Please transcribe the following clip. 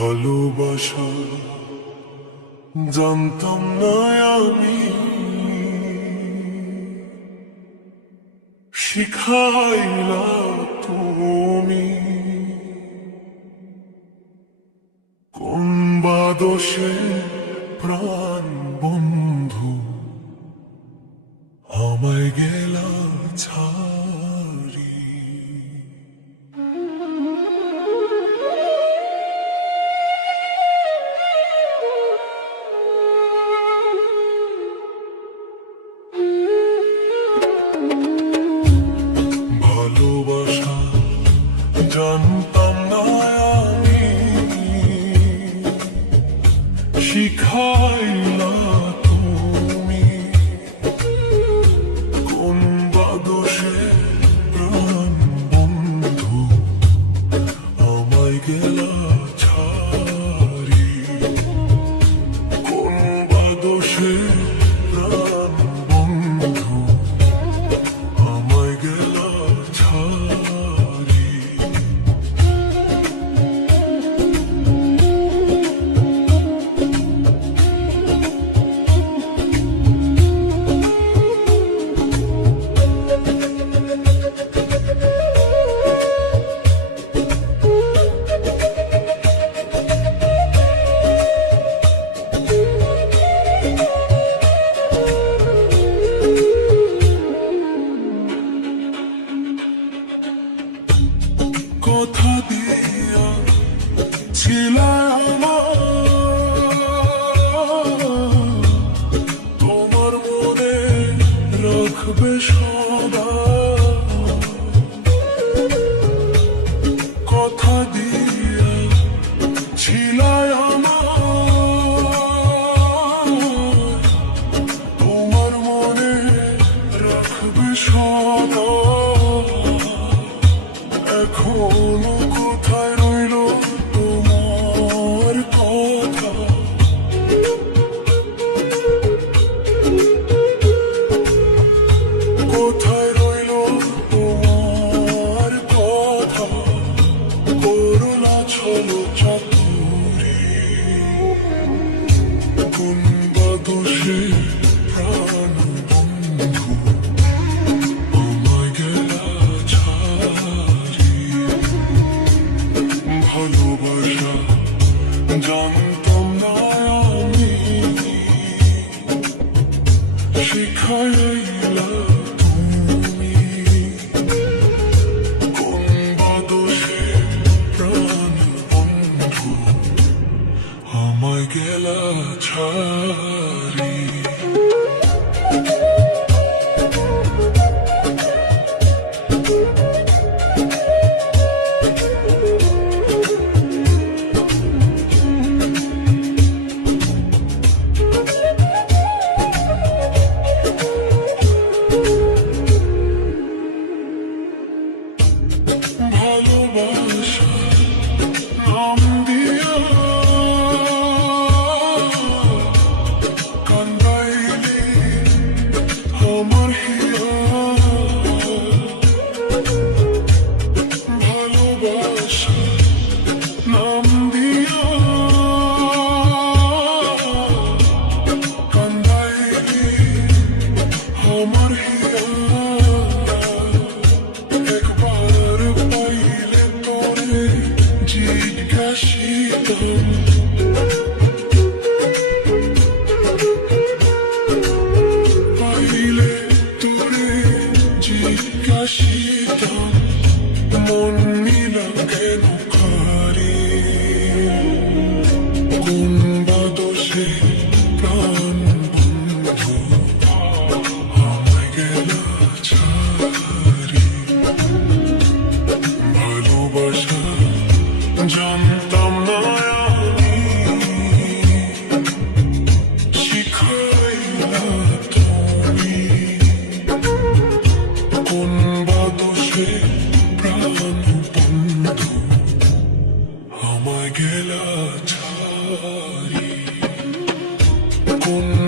ভালোবাসা জানতাম না আমি, শিখাইলা তুমি। কোন বা দোষে প্রাণ বন্ধু আমায় গেলা ছাড়ি। ভালোবাসা জানতাম না আমি, শিখাইলা তুমি। কোন বা দোষে প্রাণ বন্ধু আমায় গেলা ছাড়ি। কোন বা দোষে প্রাণ বন্ধু আমায় গেলা ছাড়ি। কথা দিয়া ছিলা তোমার মনে রাখবে সদা। কথা দিয়া ছিলা তোমার মনে রাখবে সদা। এখনো কোথায় রইল তোমার কথা? কোথায় রইল তোমার কথা? করুণা ছলো চাতুরি। কোন বা দোষে প্রাণ বন্ধু আমায় গেলা ছাড়ি। ভালোবাসা জানতাম না আমি, শিখাইলা তুমি। কোন বা দোষে প্রাণ বন্ধু আমায় গেলা ছাড়ি। ভালোবাসা নাম দিয়া কান্দাইলি আমার হিয়া। ভালোবাসা নাম দিয়া কান্দাইলি আমার হিয়া। একবার পাইলে তোরে জিজ্ঞাসিতাম, পাইলে তোরে জিজ্ঞাসিতাম, মন নিলা কেন কারি। কোন বা দোষে প্রাণ বন্ধু আমায় গেলা ছাড়ি। ভালোবাসা জানতাম না আমি, শিখাইলা তুমি। কোন বা দোষে প্রাণ বন্ধু আমায় গেলা ছাড়ি। কোন